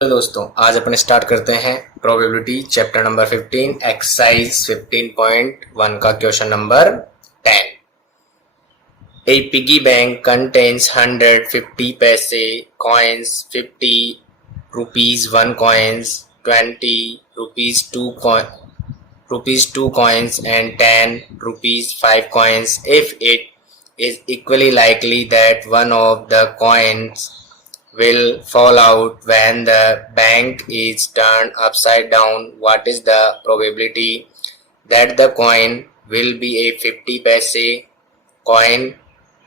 तो दोस्तों आज अपन स्टार्ट करते हैं प्रोबेबिलिटी चैप्टर नंबर 15 एक्सरसाइज 15.1 का क्वेश्चन नंबर 10। ए पिगी बैंक कंटेन्स 150 पैसे coins, 50 rupees 1 coins, 20 rupees 2 coins and 10 rupees 5 coins. If it is equally likely that one of the coins will fall out when the bank is turned upside down, what is the probability that the coin will be a 50 paise coin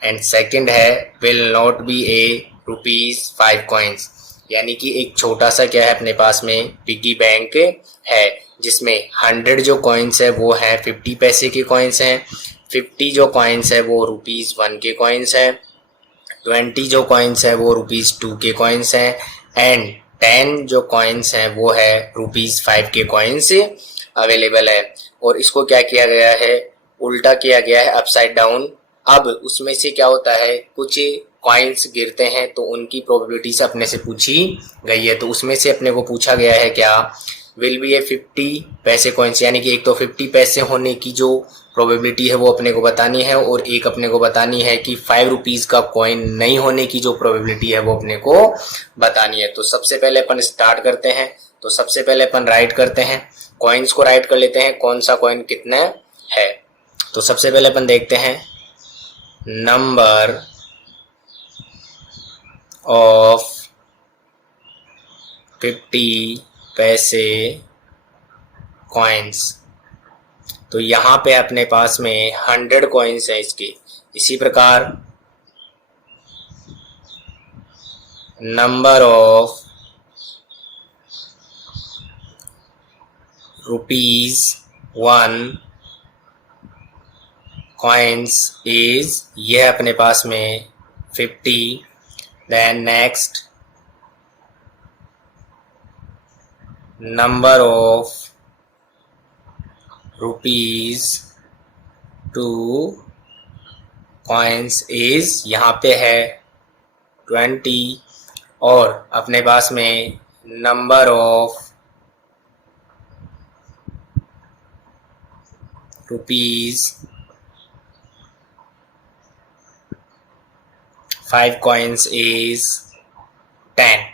and second है will not be a rupees 5 coins। यानी कि एक छोटा सा क्या है अपने पास में पिगी बैंक है जिसमें 100 जो कॉइन्स है वो है 50 पैसे के कॉइन्स हैं, 50 जो कॉइन्स है वो रुपीज़ 1 के कॉइन्स हैं, 20 जो कॉइन्स है वो रुपीज़ 2 के कॉइन्स हैं एंड 10 जो कॉइन्स हैं वो है रुपीज़ 5 के कॉइन्स अवेलेबल है। और इसको क्या किया गया है, उल्टा किया गया है, अपसाइड डाउन। अब उसमें से क्या होता है, कुछ कॉइन्स गिरते हैं तो उनकी प्रोबेबिलिटी से अपने से पूछी गई है। तो उसमें से अपने को पूछा गया है क्या, विल बी ए 50 पैसे कॉइन्स, यानी कि एक तो 50 पैसे होने की जो प्रोबेबिलिटी है वो अपने को बतानी है और एक अपने को बतानी है कि 5 रुपीज़ का कॉइन नहीं होने की जो प्रोबेबिलिटी है वो अपने को बतानी है। तो सबसे पहले अपन स्टार्ट करते हैं। तो सबसे पहले अपन राइट करते हैं, कॉइन्स को राइट कर लेते हैं, कौन सा कॉइन कितना है। तो सबसे पहले अपन देखते हैं नंबर ऑफ 50 पैसे कॉइन्स। तो यहाँ पे अपने पास में 100 कॉइन्स हैं इसके। इसी प्रकार number of rupees 1 coins is, ये अपने पास में 50। Then next number of rupees 2 coins is, यहाँ पे है 20 और अपने पास में number of rupees 5 coins is 10।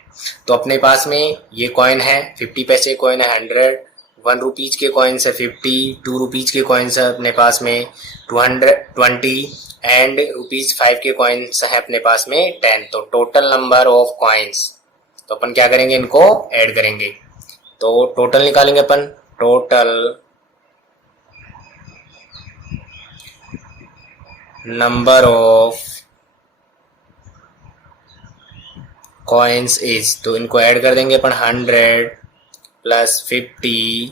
तो अपने पास में ये कॉइन है, 50 पैसे कॉइन है 100, 1 रुपीज़ के कॉइन्स है 50, 2 रुपीज़ के कॉइन्स है अपने पास में 220 एंड रुपीज़ 5 के कॉइन्स है अपने पास में 10। तो टोटल नंबर ऑफ कॉइन्स, तो अपन क्या करेंगे, इनको ऐड करेंगे। तो टोटल निकालेंगे अपन, total number of coins is, तो इनको ऐड कर देंगे अपन 100 प्लस 50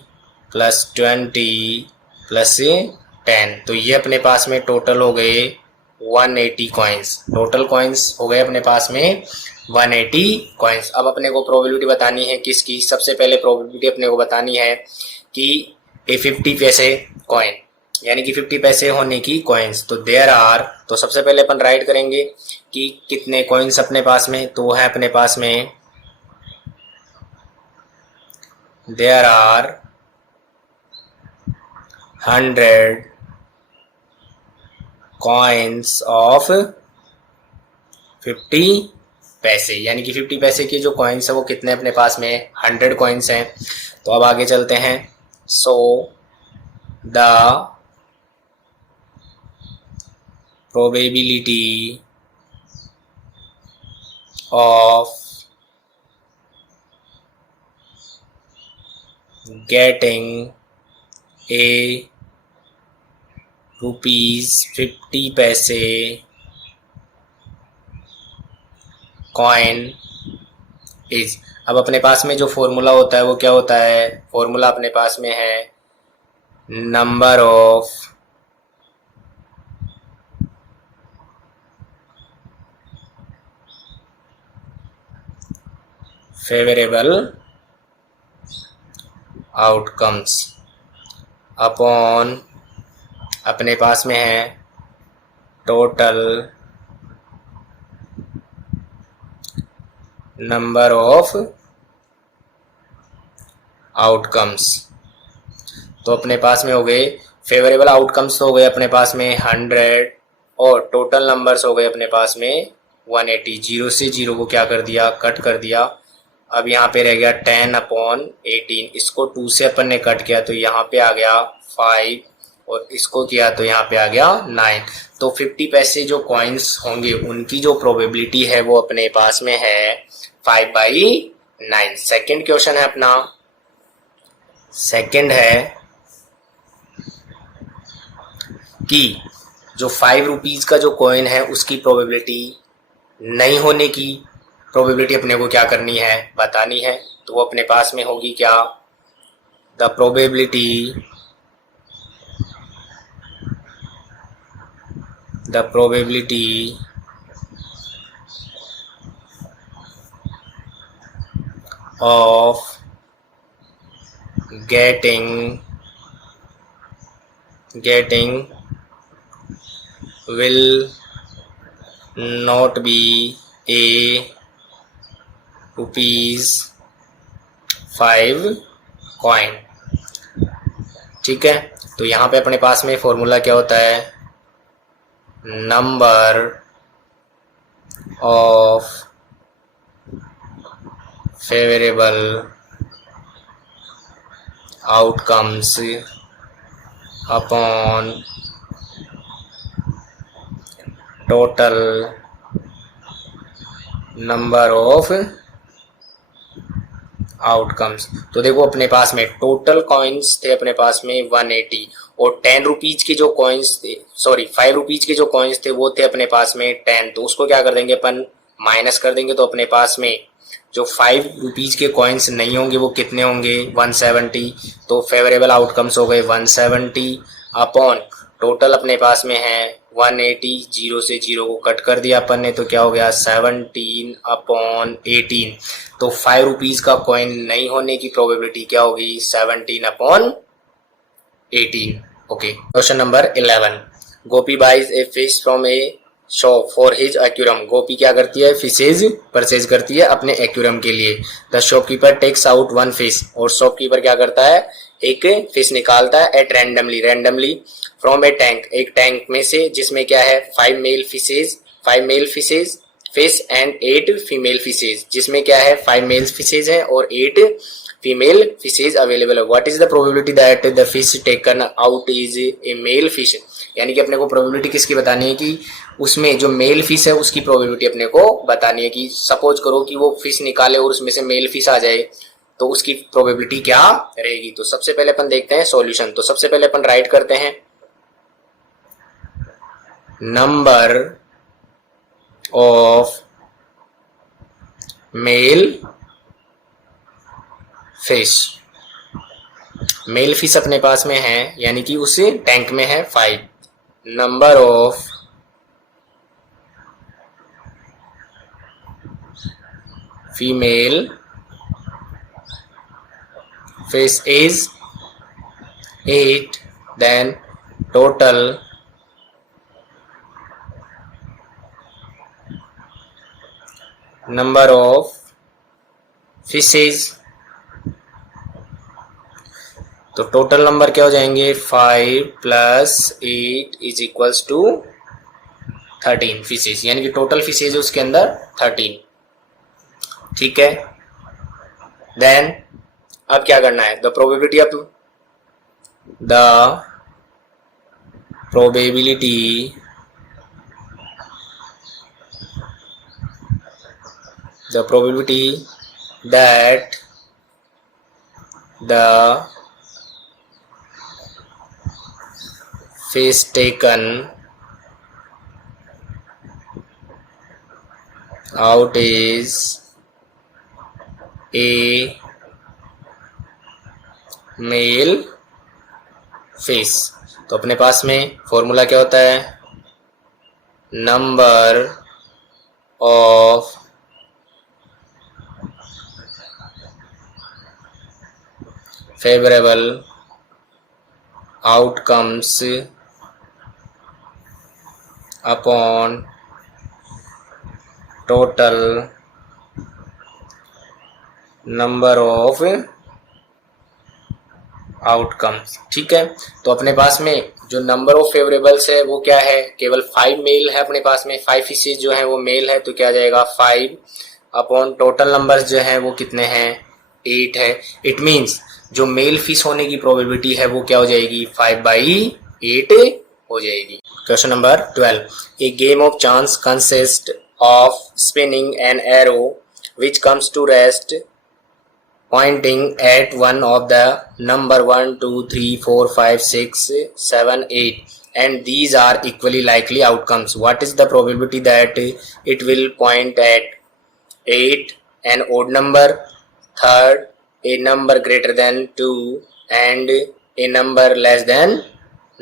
प्लस 20 प्लस 10। तो ये अपने पास में टोटल हो गए 180 कॉइन्स। टोटल कॉइन्स हो गए अपने पास में 180 कॉइन्स। अब अपने को प्रोबेबिलिटी बतानी है किसकी, सबसे पहले प्रोबेबिलिटी अपने को बतानी है कि ए 50 पैसे कॉइन, यानी कि 50 पैसे होने की कॉइन्स। तो देयर आर, तो सबसे पहले अपन राइट करेंगे कि कितने कॉइन्स अपने पास में, तो है अपने पास में देयर आर 100 कॉइन्स ऑफ 50 पैसे, यानी कि 50 पैसे के जो कॉइन्स है वो कितने अपने पास में 100 कॉइन्स हैं। तो अब आगे चलते हैं। सो the probability of getting a rupees 50 पैसे कॉइन इज, अब अपने पास में जो फॉर्मूला होता है वो क्या होता है, फॉर्मूला अपने पास में है number of favourable outcomes upon, अपने पास में है टोटल नंबर ऑफ आउटकम्स। तो अपने पास में हो गए फेवरेबल आउटकम्स, तो हो गए अपने पास में 100 और टोटल नंबर्स हो गए अपने पास में 180। जीरो से जीरो को क्या कर दिया, कट कर दिया। अब यहाँ पे रह गया 10/18, इसको 2 से अपन ने कट किया तो यहाँ पे आ गया 5 और इसको किया तो यहाँ पे आ गया 9। तो 50 पैसे जो कॉइन्स होंगे उनकी जो प्रोबेबिलिटी है वो अपने पास में है 5/9। सेकेंड क्वेश्चन है अपना, सेकेंड है कि जो 5 रुपीज का जो कॉइन है उसकी प्रोबेबिलिटी नहीं होने की प्रोबेबिलिटी अपने को क्या करनी है, बतानी है। तो वो अपने पास में होगी क्या, the probability of getting will not be a ₹5 coin. ठीक है, तो यहाँ पे अपने पास में फॉर्मूला क्या होता है, number of favourable outcomes upon total number of outcomes. तो देखो अपने पास में टोटल कॉइन्स थे अपने पास में 180 और 10 रुपीज के जो कॉइन्स थे, सॉरी 5 रुपीज के जो कॉइन्स थे वो थे अपने पास में 10। तो उसको क्या कर देंगे अपन, माइनस कर देंगे। तो अपने पास में जो 5 रुपीज के कॉइन्स नहीं होंगे वो कितने होंगे, 170। तो फेवरेबल आउटकम्स हो गए 170 अपॉन टोटल अपने पास में है 180। जीरो से जीरो को कट कर दिया अपन ने तो क्या हो गया 17/18। तो 5 रुपीज का कॉइन नहीं होने की प्रोबेबिलिटी क्या होगी, 17/18। Okay, question number 11, Gopi buys a fish from a shop for his aquarium. Gopi क्या करती है, फिशेज परचेज करती है अपने एक्यूरम के लिए। The shopkeeper takes out 1 fish, और शॉपकीपर क्या करता है, एक फिश निकालता है at randomly from a tank, एक टैंक में से जिसमें क्या है 5 male fishes fish and 8 female fishes, जिसमें क्या है 5 मेल फिशेज है और 8 फीमेल फिशेज अवेलेबल है। What is the probability that the fish taken out is a male fish. यानी कि अपने को प्रोबेबिलिटी किसकी बतानी है कि उसमें जो मेल फिश है उसकी प्रोबेबिलिटी अपने को बतानी है। कि सपोज करो कि वो फिश निकाले और उसमें से मेल फिश आ जाए तो उसकी प्रोबेबिलिटी क्या रहेगी। तो सबसे पहले अपन देखते हैं सॉल्यूशन। तो सबसे पहले अपन राइट करते हैं नंबर ऑफ मेल फिश अपने पास में है यानी कि उस टैंक में है 5। Number of female fish is 8, then total number of fishes, तो टोटल नंबर क्या हो जाएंगे 5 + 8 = 13 फिशेज, यानी कि टोटल फिशेज उसके अंदर 13। ठीक है, देन अब क्या करना है, the probability that the fish taken out is a male fish. तो अपने पास में फॉर्मूला क्या होता है, number of favourable outcomes upon total number of outcomes. ठीक है, तो अपने पास में जो नंबर ऑफ फेवरेबल्स है वो क्या है, केवल 5 मेल है अपने पास में, 5 फिशेज जो है वो मेल है, तो क्या आ जाएगा 5 अपॉन टोटल नंबर्स जो है वो कितने हैं 8 है। इट मीन्स जो मेल फिश होने की प्रोबेबिलिटी है वो क्या हो जाएगी 5/8 हो जाएगी। Question number 12, A game of chance consist of spinning an arrow which comes to rest pointing at one of the number 1 2 3 4 5 6 7 8 and these are equally likely outcomes. What is the probability that it will point at 8 an odd number, third a number greater than 2 and a number less than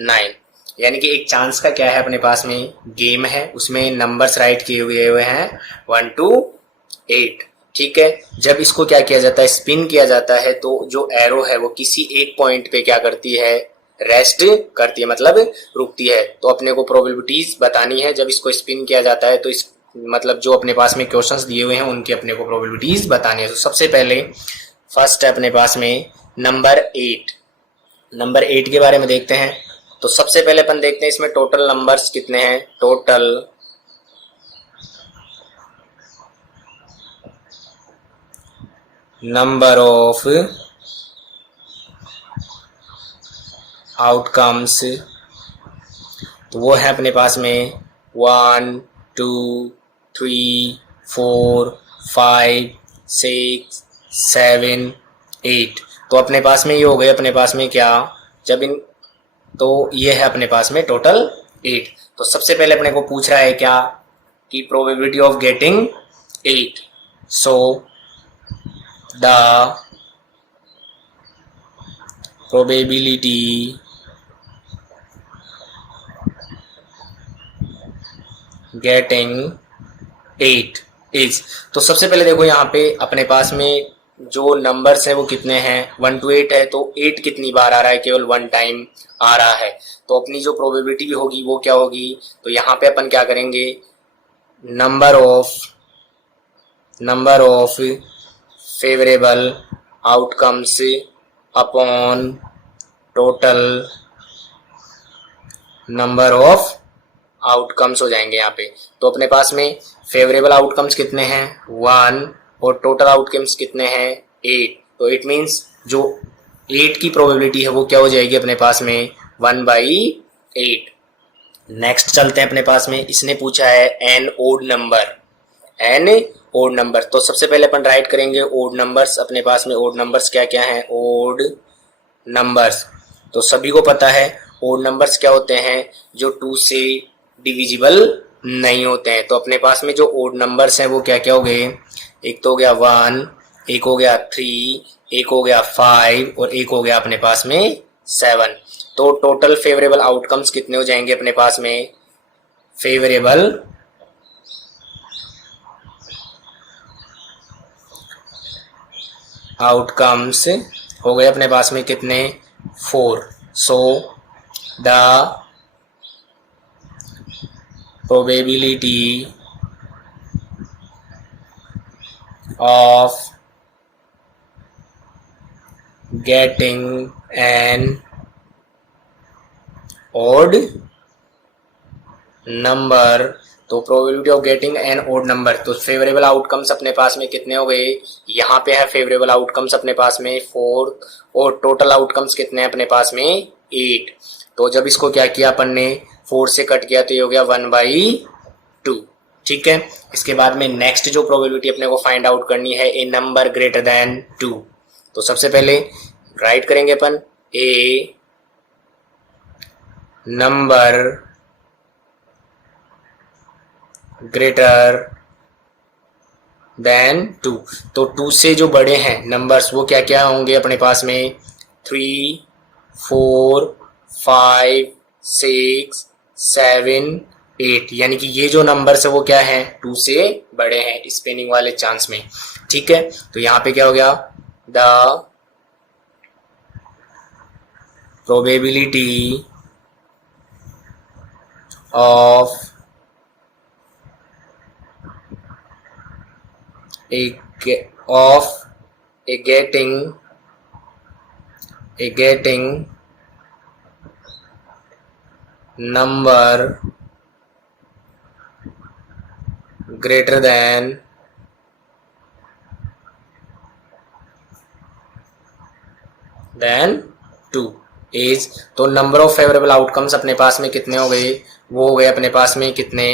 9? यानी कि एक chance का क्या है अपने पास में game है, उसमें नंबर्स राइट किए हुए हैं 1 to 8। ठीक है, जब इसको क्या किया जाता है स्पिन किया जाता है तो जो एरो है वो किसी एक पॉइंट पे क्या करती है रेस्ट करती है, मतलब रुकती है। तो अपने को प्रोबेबिलिटीज बतानी है जब इसको स्पिन किया जाता है, तो इस मतलब जो अपने पास में क्वेश्चंस दिए हुए हैं उनकी अपने को प्रोबेबिलिटीज बतानी है। तो सबसे पहले फर्स्ट है अपने पास में नंबर 8। नंबर 8 के बारे में देखते हैं। तो सबसे पहले अपन देखते हैं इसमें टोटल नंबर्स कितने हैं। टोटल नंबर ऑफ आउटकम्स, तो वो है अपने पास में 1 2 3 4 5 6 7 8। तो अपने पास में ये हो गए अपने पास में क्या, जब इन तो ये है अपने पास में टोटल 8। तो सबसे पहले अपने को पूछ रहा है क्या कि probability of getting 8। So the probability getting 8 is, तो सबसे पहले देखो यहाँ पे अपने पास में जो नंबर्स हैं वो कितने हैं 1 to 8 है, तो 8 कितनी बार आ रहा है, केवल 1 टाइम आ रहा है। तो अपनी जो प्रोबेबिलिटी भी होगी वो क्या होगी, तो यहाँ पे अपन क्या करेंगे number of favourable outcomes upon total number of outcomes हो जाएंगे यहाँ पे। तो अपने पास में फेवरेबल आउटकम्स कितने हैं 1 और टोटल आउटकम्स कितने हैं 8। तो इट मीन्स जो 8 की प्रोबेबिलिटी है वो क्या हो जाएगी अपने पास में 1/8। नेक्स्ट चलते हैं अपने पास में, इसने पूछा है एन ओड नंबर। तो सबसे पहले अपन राइट करेंगे ओड नंबर्स। अपने पास में ओड नंबर्स क्या क्या हैं, ओड नंबर्स तो सभी को पता है ओड नंबर्स क्या होते हैं, जो 2 से डिविजिबल नहीं होते हैं। तो अपने पास में जो ओड नंबर्स हैं वो क्या क्या हो गए, एक तो हो गया 1, एक हो गया 3, एक हो गया 5 और एक हो गया अपने पास में 7। तो टोटल फेवरेबल आउटकम्स कितने हो जाएंगे अपने पास में, फेवरेबल आउटकम्स हो गए अपने पास में कितने 4। So the probability of getting an odd number, तो probability of getting an odd number, तो फेवरेबल आउटकम्स अपने पास में कितने हो गए, यहाँ पे है फेवरेबल आउटकम्स अपने पास में 4 और टोटल आउटकम्स कितने हैं अपने पास में 8। तो जब इसको क्या किया अपन ने 4 से कट किया तो ये हो गया 1/2। ठीक है, इसके बाद में नेक्स्ट जो प्रोबेबिलिटी अपने को फाइंड आउट करनी है ए नंबर ग्रेटर देन 2। तो सबसे पहले राइट करेंगे अपन ए नंबर ग्रेटर देन 2। तो 2 से जो बड़े हैं नंबर्स वो क्या क्या होंगे अपने पास में 3 4 5 6 7 8, यानी कि ये जो नंबर्स है वो क्या है 2 से बड़े हैं स्पेनिंग वाले चांस में। ठीक है, तो यहाँ पे क्या हो गया the probability of a getting getting number greater than 2 is, तो नंबर ऑफ फेवरेबल आउटकम्स अपने पास में कितने हो गए, वो हो गए अपने पास में कितने,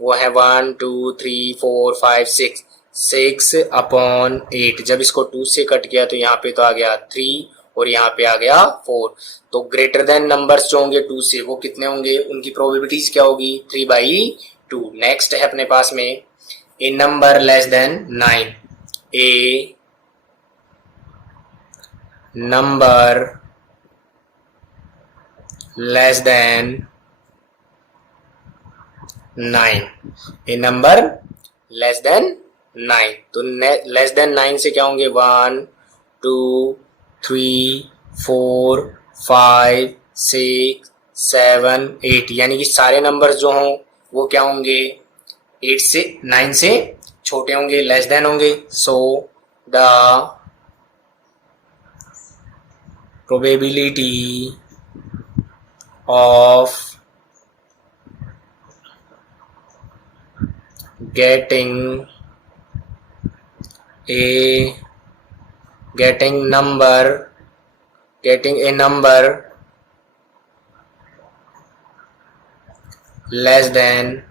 वो है 1 2 3 4 5 6, 6 अपॉन 8। जब इसको 2 से कट किया तो यहाँ पे तो आ गया 3 और यहाँ पे आ गया 4। तो ग्रेटर देन नंबर्स जो होंगे 2 से वो कितने होंगे, उनकी प्रोबेबिलिटीज क्या होगी 3/2। नेक्स्ट है अपने पास में ए number less than 9, A number less than 9, a number less than 9। तो लेस देन 9 से क्या होंगे 1 2 3 4 5 6 7 8, यानी कि सारे नंबर्स जो हों वो क्या होंगे 8 से 9 से छोटे होंगे, लेस देन होंगे। सो the probability of getting a number less than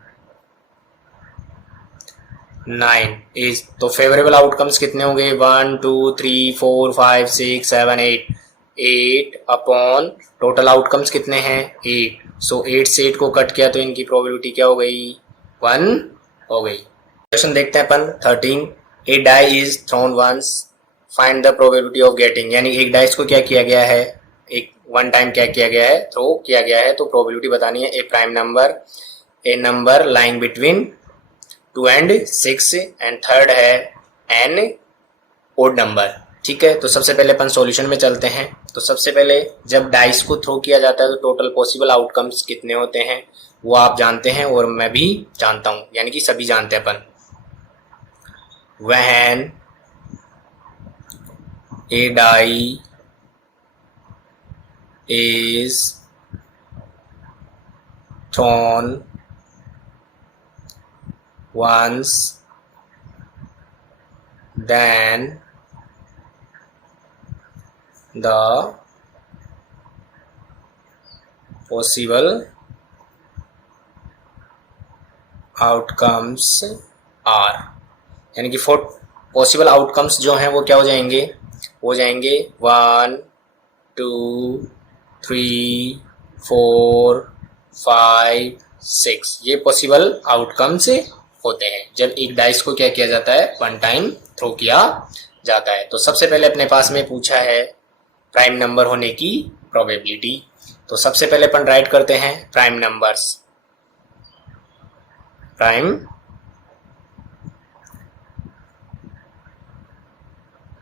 9 is, तो फेवरेबल आउटकम्स कितने होंगे 1 2 3 4 5 6 7 8, 8 अपॉन टोटल आउटकम्स कितने हैं 8। सो 8 से 8 को कट किया तो इनकी प्रोबेबिलिटी क्या हो गई 1 हो गई। क्वेश्चन देखते हैं अपन 13, a die is thrown once, find the probability of getting, यानी एक डाइस को क्या किया गया है, एक वन टाइम क्या किया गया है थ्रो किया गया है, तो प्रोबेबिलिटी बतानी है। A prime number, a number lying between 2 and 6 and third है एन ओड नंबर। ठीक है, तो सबसे पहले अपन सॉल्यूशन में चलते हैं। तो सबसे पहले जब डाइस को थ्रो किया जाता है तो टोटल पॉसिबल आउटकम्स कितने होते हैं वो आप जानते हैं और मैं भी जानता हूं, यानी कि सभी जानते हैं अपन। When a die is thrown once, then the possible outcomes are, यानी कि 4 पॉसिबल आउटकम्स जो हैं वो क्या हो जाएंगे, हो जाएंगे 1 2 3 4 5 6, ये पॉसिबल आउटकम्स होते हैं जब एक डाइस को क्या किया जाता है वन टाइम थ्रो किया जाता है। तो सबसे पहले अपने पास में पूछा है प्राइम नंबर होने की प्रोबेबिलिटी, तो सबसे पहले अपन राइट करते हैं प्राइम नंबर्स। प्राइम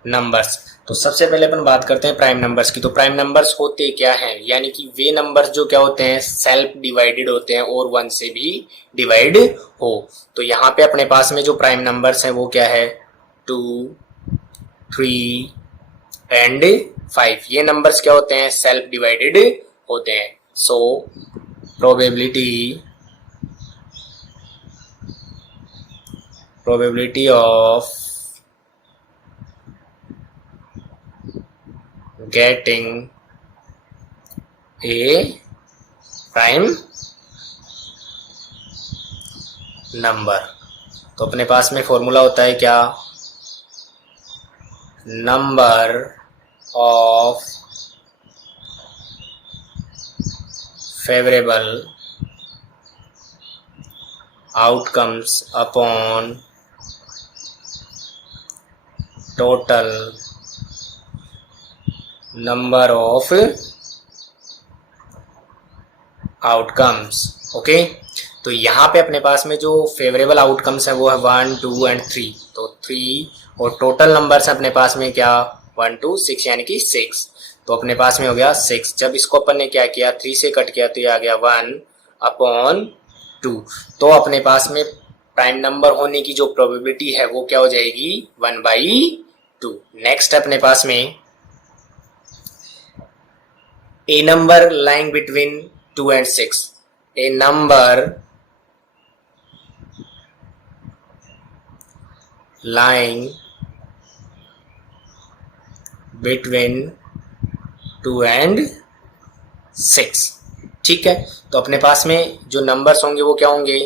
नंबर्स, तो सबसे पहले अपन बात करते हैं प्राइम नंबर्स की। तो प्राइम नंबर्स होते क्या हैं, यानी कि वे नंबर्स जो क्या होते हैं सेल्फ डिवाइडेड होते हैं और 1 से भी डिवाइड हो। तो यहाँ पे अपने पास में जो प्राइम नंबर्स हैं वो क्या है 2 3 एंड 5, ये नंबर्स क्या होते हैं सेल्फ डिवाइडेड होते हैं। So probability of getting a prime number, तो अपने पास में फॉर्मूला होता है क्या, number of favourable outcomes upon total number of outcomes. Okay, तो यहाँ पे अपने पास में जो फेवरेबल आउटकम्स है वो है 1 2 एंड 3, तो 3 और टोटल नंबर्स अपने पास में क्या 1 2 6, यानी कि 6, तो अपने पास में हो गया 6। जब इसको अपन ने क्या किया 3 से कट किया तो ये आ गया 1 अपॉन 2, तो अपने पास में प्राइम नंबर होने की जो प्रोबेबिलिटी है वो क्या हो जाएगी 1/2। नेक्स्ट अपने पास में A number lying between 2 and 6. A number lying between 2 and 6. ठीक है, तो अपने पास में जो नंबर्स होंगे वो क्या होंगे,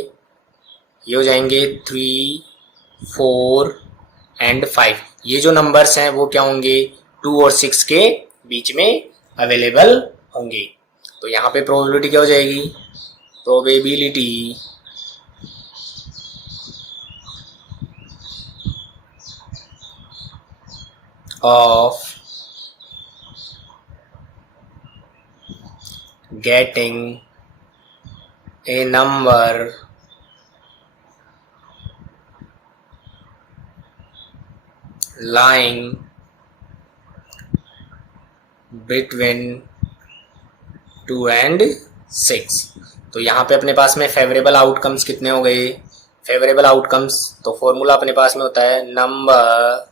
ये हो जाएंगे 3, 4 एंड 5. ये जो नंबर्स हैं वो क्या होंगे, 2 और 6 के बीच में अवेलेबल होंगे. तो यहाँ पे प्रोबेबिलिटी क्या हो जाएगी, probability of getting a number lying between 2 and 6. तो यहाँ पे अपने पास में फेवरेबल आउटकम्स कितने हो गए, फेवरेबल आउटकम्स, तो फॉर्मूला अपने पास में होता है number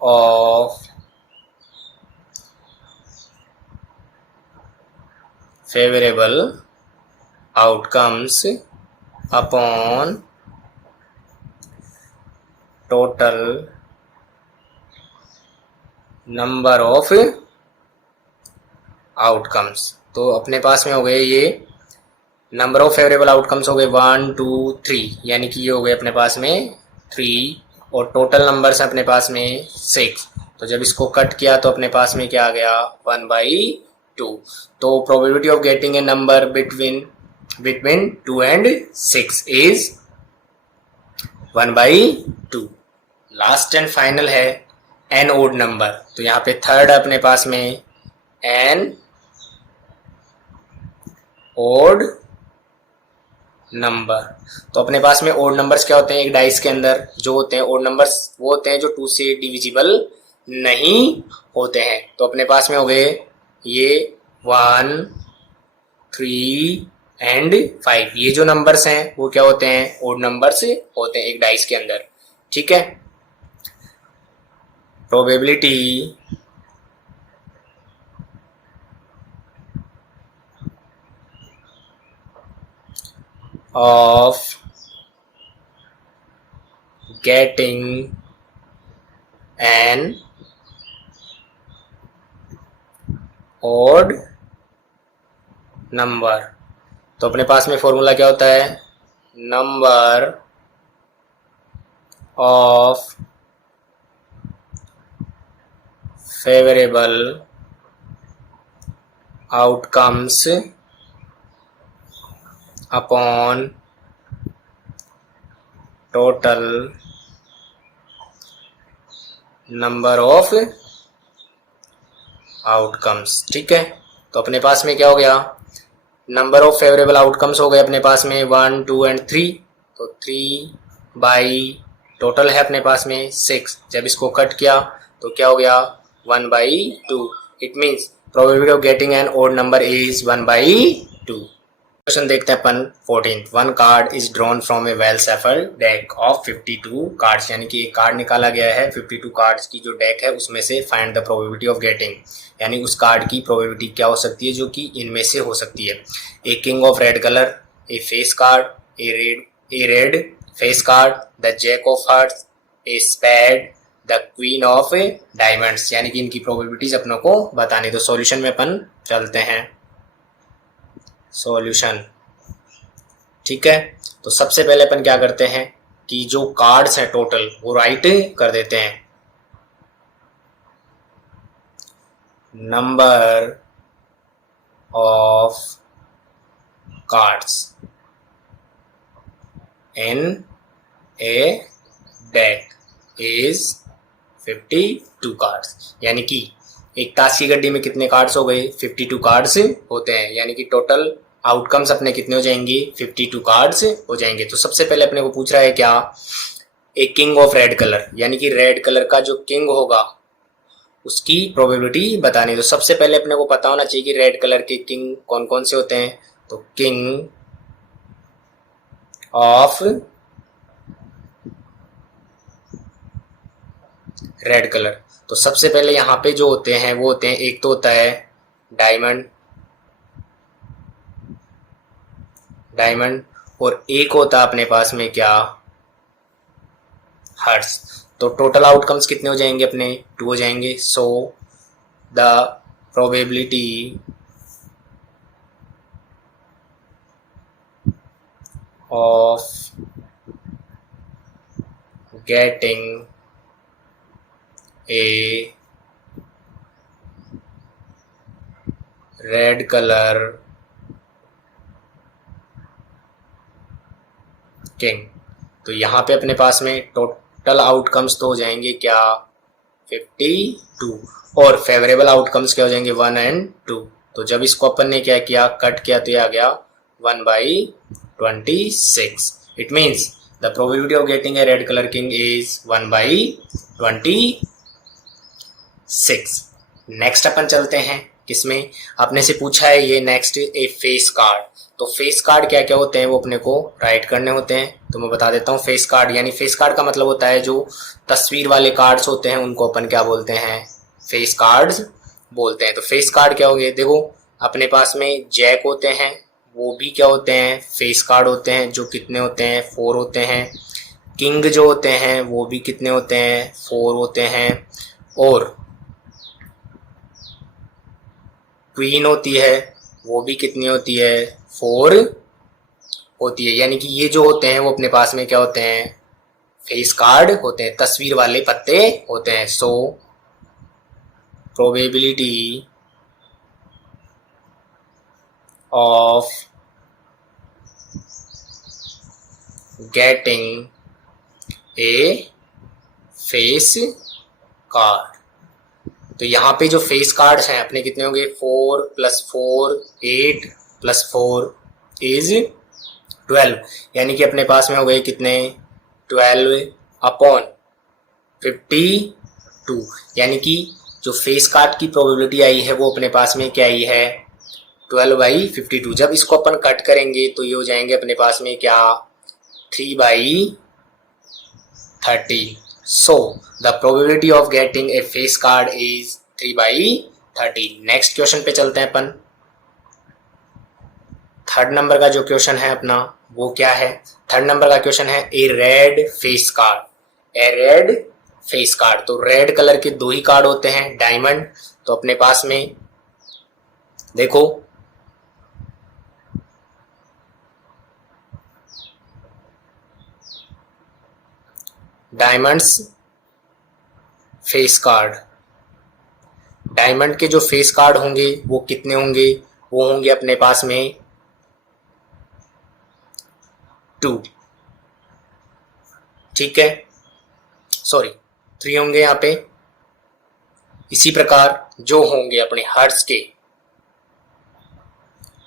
of favorable outcomes upon total number of outcomes. तो अपने पास में हो गए ये नंबर ऑफ फेवरेबल आउटकम्स हो गए 1, 2, 3, यानी कि ये हो गए अपने पास में 3, और टोटल नंबर्स हैं अपने पास में 6. तो जब इसको कट किया तो अपने पास में क्या आ गया, 1/2. तो probability of getting A number between 2 and 6 is 1/2. Last and final है एन ओड नंबर. तो यहाँ पे थर्ड अपने पास में एन ओड नंबर. तो अपने पास में ओड नंबर्स क्या होते हैं, एक डाइस के अंदर जो होते हैं ओड नंबर्स वो होते हैं जो 2 से डिविजिबल नहीं होते हैं. तो अपने पास में हो गए ये 1, 3 एंड 5. ये जो नंबर्स हैं वो क्या होते हैं, ओड नंबर्स होते हैं एक डाइस के अंदर. ठीक है, probability of getting an odd number. तो अपने पास में फॉर्मूला क्या होता है, number of favourable outcomes upon total number of outcomes. ठीक है, तो अपने पास में क्या हो गया, नंबर ऑफ फेवरेबल आउटकम्स हो गए अपने पास में 1, 2 एंड 3. तो 3 बाई टोटल है अपने पास में 6. जब इसको कट किया तो क्या हो गया, 1/2. It means probability of getting an odd number is 1/2. Question देखते हैं अपन 14. One card is drawn from a well shuffled deck of 52 cards. यानी कि एक कार्ड निकाला गया है 52 कार्ड्स की जो डेक है उसमें से find the probability of getting, यानी उस कार्ड की प्रोबेबिलिटी क्या हो सकती है जो कि इनमें से हो सकती है. A king of red colour, a face card, a red face card, the jack of hearts, a spade, the queen of diamonds. यानी कि इनकी प्रोबेबिलिटीज अपनों को बतानी. तो सॉल्यूशन में अपन चलते हैं, सॉल्यूशन. ठीक है, तो सबसे पहले अपन क्या करते हैं कि जो कार्ड्स हैं टोटल वो राइट कर देते हैं. Number of cards in A deck is 52 cards. यानी कि एक ताश की गड्डी में कितने कार्ड्स हो गए, 52 कार्ड्स होते हैं. यानी कि टोटल आउटकम्स अपने कितने हो जाएंगे, 52 कार्ड्स हो जाएंगे. तो सबसे पहले अपने को पूछ रहा है क्या, ए किंग ऑफ रेड कलर, यानी कि रेड कलर का जो किंग होगा उसकी प्रोबेबिलिटी बतानी. तो सबसे पहले अपने को पता होना चाहिए कि रेड कलर के किंग कौन कौन से होते हैं. तो किंग ऑफ रेड कलर, तो सबसे पहले यहाँ पे जो होते हैं वो होते हैं, एक तो होता है डायमंड, डायमंड, और एक होता अपने पास में क्या, हर्ट्स। तो टोटल आउटकम्स कितने हो जाएंगे अपने, 2 हो जाएंगे। सो the probability of getting a red colour king, तो यहाँ पे अपने पास में टोटल आउटकम्स तो हो जाएंगे क्या, 52, और फेवरेबल आउटकम्स क्या हो जाएंगे, 1 एंड 2। तो जब इसको अपन ने क्या किया, कट किया, तो ये आ गया 1/26। It means the probability of getting a red colour king is 1/26। Next अपन चलते हैं किसमें, अपने से पूछा है ये नेक्स्ट ए फेस कार्ड। तो फेस कार्ड क्या क्या होते हैं वो अपने को राइट करने होते हैं, तो मैं बता देता हूँ। फेस कार्ड यानी फेस कार्ड का मतलब होता है जो तस्वीर वाले कार्ड्स होते हैं उनको अपन क्या बोलते हैं, फेस कार्ड्स बोलते हैं। तो फेस कार्ड क्या हो गए, देखो अपने पास में जैक होते हैं, वो भी क्या होते हैं, फेस कार्ड होते हैं, जो कितने होते हैं, 4 होते हैं। किंग जो होते हैं वो भी कितने होते हैं, 4 होते हैं। और क्वीन होती है वो भी कितनी होती है, 4 होती है। यानी कि ये जो होते हैं वो अपने पास में क्या होते हैं, फेस कार्ड होते हैं, तस्वीर वाले पत्ते होते हैं। So probability of getting A face card, तो यहाँ पे जो फेस कार्ड्स हैं अपने कितने होंगे, 4 + 4 8 + 4 इज 12, यानी कि अपने पास में हो गए कितने, 12/52, यानी कि जो फेस कार्ड की प्रोबेबिलिटी आई है वो अपने पास में क्या आई है, 12/52। जब इसको अपन कट करेंगे तो ये हो जाएंगे अपने पास में क्या, 3/30। So the probability of getting a face card is 3/30। Next question पे चलते हैं अपन। थर्ड नंबर का जो क्वेश्चन है अपना वो क्या है, थर्ड नंबर का क्वेश्चन है ए red face card. A red face card, तो रेड कलर के 2 ही कार्ड होते हैं, डायमंड। तो अपने पास में देखो डायमंड्स फेस कार्ड, डायमंड के जो फेस कार्ड होंगे वो कितने होंगे, वो होंगे अपने पास में 2, ठीक है, सॉरी 3 होंगे यहाँ पे। इसी प्रकार जो होंगे अपने हर्ट्स के,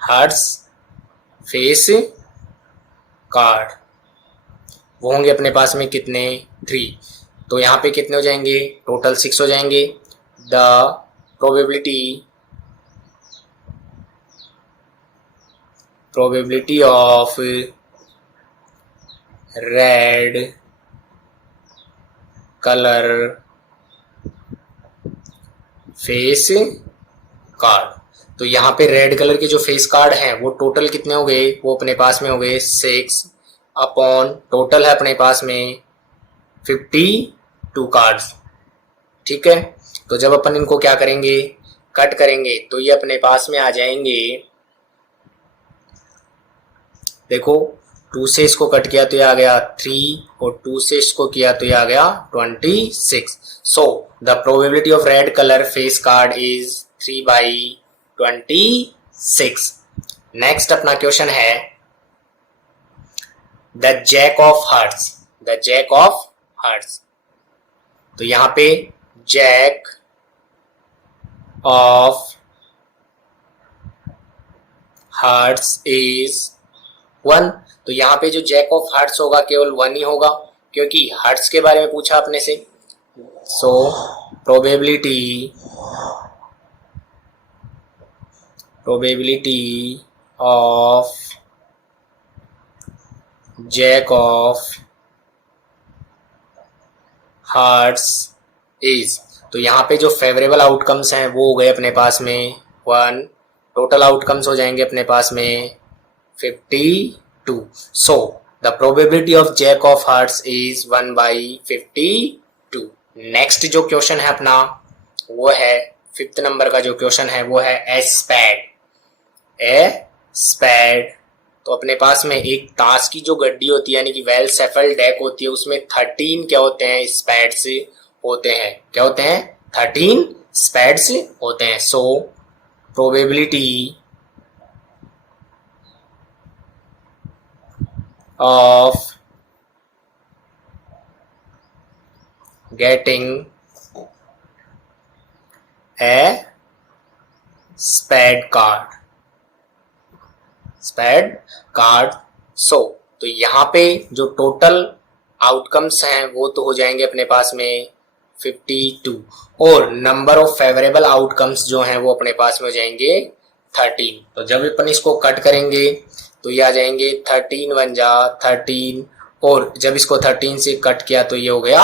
हर्ट्स फेस कार्ड, वो होंगे अपने पास में कितने, 3। तो यहाँ पे कितने हो जाएंगे, टोटल 6 हो जाएंगे। The probability of red colour face card, तो यहाँ पे रेड कलर के जो फेस कार्ड हैं वो टोटल कितने हो गए, वो अपने पास में हो गए 6 अपॉन टोटल है अपने पास में 52 कार्ड्स, ठीक है। तो जब अपन इनको क्या करेंगे, कट करेंगे, तो ये अपने पास में आ जाएंगे, देखो 2 से इसको कट किया तो ये आ गया 3, और 2 से इसको किया तो ये आ गया 26। So the probability of red colour face card is 3/26। Next अपना क्वेश्चन है the jack of hearts, the jack of hearts. तो यहां पे जैक ऑफ हार्ट्स इज 1। तो यहाँ पे जो जैक ऑफ हार्ट्स होगा केवल 1 ही होगा, क्योंकि हार्ट्स के बारे में पूछा अपने से। So probability of jack of hearts is, तो यहाँ पे जो फेवरेबल आउटकम्स हैं वो हो गए अपने पास में 1, टोटल आउटकम्स हो जाएंगे अपने पास में 52. So the probability of jack of hearts is 1/52. Next जो क्वेश्चन है अपना वो है 5th नंबर का जो क्वेश्चन है वो है ए स्पैड. तो अपने पास में एक ताश की जो गड्डी होती है यानी कि वेल सेफल्ड डेक होती है, उसमें 13 क्या होते हैं, स्पैड्स होते हैं. क्या होते हैं? 13 स्पैड्स होते हैं. So probability of getting a spade card. So तो यहाँ पे जो टोटल आउटकम्स हैं वो तो हो जाएंगे अपने पास में 52 और नंबर ऑफ फेवरेबल आउटकम्स जो हैं वो अपने पास में हो जाएंगे 13. तो जब अपन इसको कट करेंगे तो ये आ जाएंगे 13 1 जा 13 और जब इसको 13 से कट किया तो ये हो गया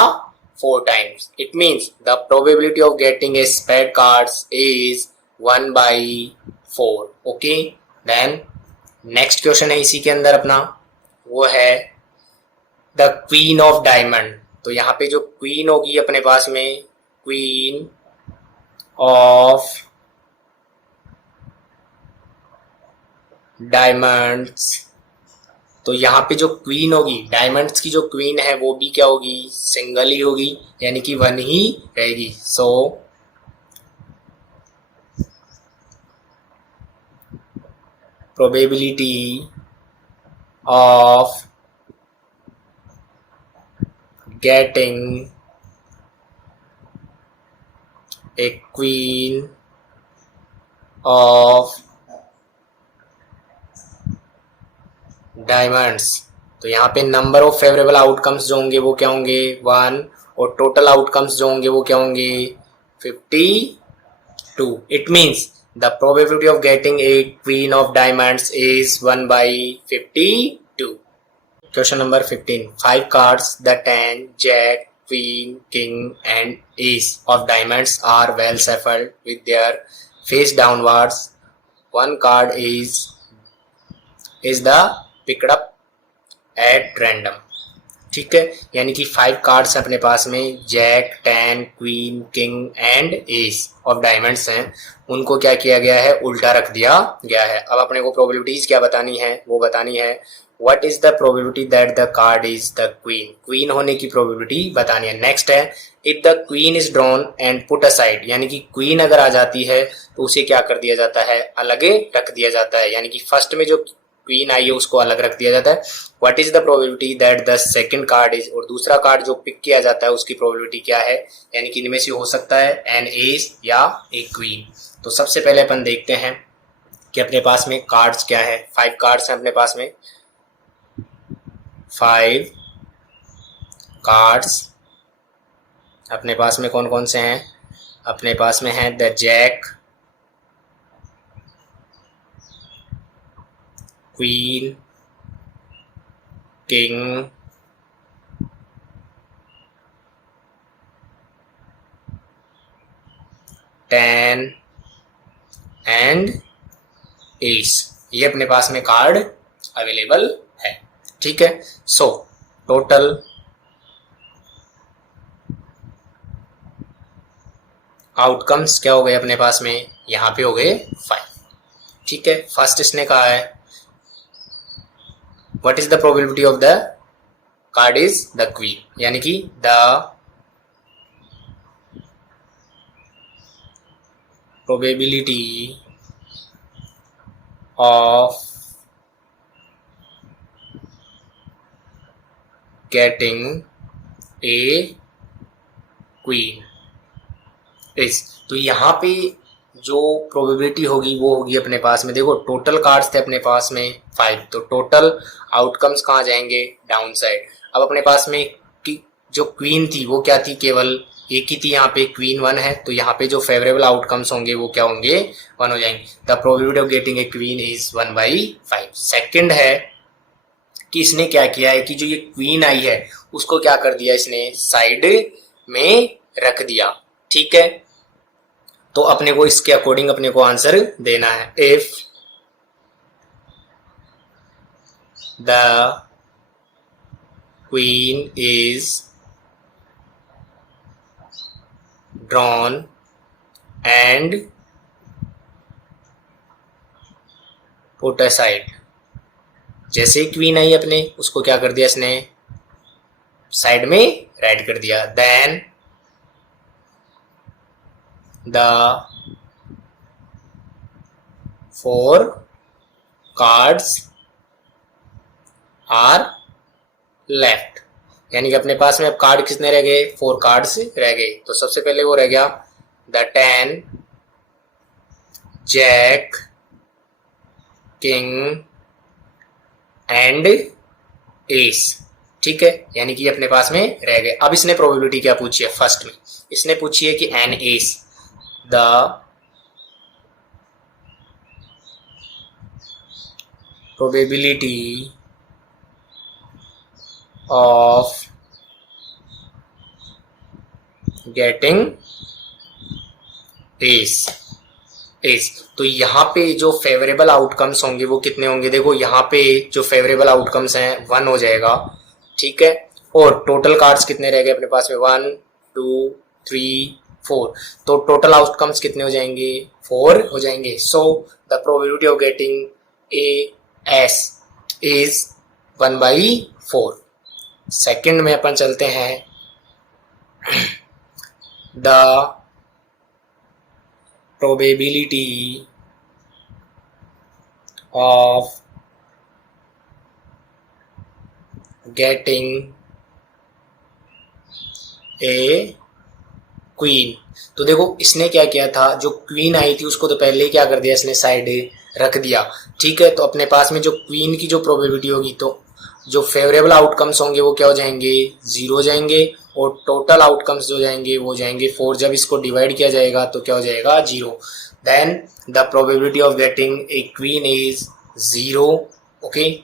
4 times. It means the probability of getting a spade cards is 1/4. Okay, then next question है इसी के अंदर अपना वो है द क्वीन ऑफ डायमंड. तो यहाँ पे जो क्वीन होगी अपने पास में क्वीन ऑफ डायमंड्स. तो यहाँ पे जो क्वीन होगी डायमंड्स की जो क्वीन है वो भी क्या होगी, सिंगल ही होगी यानी कि 1 ही रहेगी. सो probability of getting a queen of diamonds. तो यहाँ पे नंबर ऑफ फेवरेबल आउटकम्स जो होंगे वो क्या होंगे 1 और टोटल आउटकम्स जो होंगे वो क्या होंगे 52. It means the probability of getting a queen of diamonds is 1/52. Question number 15. 5 cards, the 10, jack, queen, king and ace of diamonds are well shuffled with their face downwards. One card is the picked up at random. ठीक है, यानी कि 5 cards अपने पास में jack 10 queen king and ace of diamonds हैं, उनको क्या किया गया है, उल्टा रख दिया गया है. अब अपने को प्रोबेबिलिटीज क्या बतानी है, वो बतानी है what is the probability that the card is the queen. Queen होने की प्रोबेबिलिटी बतानी है. नेक्स्ट है if the queen is drawn and put aside, यानी कि क्वीन अगर आ जाती है तो उसे क्या कर दिया जाता है, अलग रख दिया जाता है. यानी कि फर्स्ट में जो क्वीन आई है उसको अलग रख दिया जाता है. What is the probability that the second card is, और दूसरा कार्ड जो पिक किया जाता है उसकी प्रोबेबिलिटी क्या है, यानी कि इनमें से हो सकता है एन एस या ए क्वीन. तो सबसे पहले अपन देखते हैं कि अपने पास में कार्ड्स क्या है. 5 कार्ड्स हैं अपने पास में, 5 कार्ड्स अपने पास में कौन कौन से हैं, अपने पास में है the jack, queen, king, ten and ace. ये अपने पास में कार्ड अवेलेबल है. ठीक है, सो टोटल आउटकम्स क्या हो गए अपने पास में, यहाँ पे हो गए 5. ठीक है, फर्स्ट इसने कहा है what is the probability of the card is the queen, यानी कि the probability of getting a queen is, तो यहाँ पे जो प्रोबेबिलिटी होगी वो होगी अपने पास में, देखो टोटल कार्ड्स थे अपने पास में 5, तो टोटल आउटकम्स कहाँ जाएंगे, डाउन साइड. अब अपने पास में कि जो क्वीन थी वो क्या थी, केवल एक ही थी, यहाँ पे क्वीन 1 है, तो यहाँ पे जो फेवरेबल आउटकम्स होंगे वो क्या होंगे 1 हो जाएंगे. The probability of getting a queen is 1/5. Second है कि इसने क्या किया है कि जो ये क्वीन आई है उसको क्या कर दिया, इसने साइड में रख दिया. ठीक है, तो अपने को इसके अकॉर्डिंग अपने को आंसर देना है. If the queen is drawn and put aside. जैसे ही क्वीन आई अपने, उसको क्या कर दिया इसने, साइड में राइट कर दिया. Then the 4 cards are left. यानी कि अपने पास में अब कार्ड कितने रह गए, 4 कार्ड्स रह गए. तो सबसे पहले वो रह गया the 10, jack, king and ace. ठीक है, यानी कि अपने पास में रह गए. अब इसने प्रोबेबिलिटी क्या पूछी है, फर्स्ट में इसने पूछी है कि an ace, the probability of getting ace. तो यहाँ पे जो फेवरेबल आउटकम्स होंगे वो कितने होंगे, देखो यहाँ पे जो फेवरेबल आउटकम्स हैं 1 हो जाएगा. ठीक है, और टोटल कार्ड्स कितने रह गए अपने पास में, 1 2 3 4. तो टोटल आउटकम्स कितने हो जाएंगे, 4 हो जाएंगे. सो the probability of getting A S is 1/4. Second में अपन चलते हैं. The probability of getting a queen. तो देखो इसने क्या किया था, जो क्वीन आई थी उसको तो पहले ही क्या कर दिया इसने, साइड रख दिया. ठीक है, तो अपने पास में जो क्वीन की जो प्रोबेबिलिटी होगी, तो जो फेवरेबल आउटकम्स होंगे वो क्या हो जाएंगे, 0 हो जाएंगे. और टोटल आउटकम्स जो जाएंगे वो जाएंगे 4. जब इसको डिवाइड किया जाएगा तो क्या हो जाएगा, 0. Then the probability of getting a queen is 0. Okay.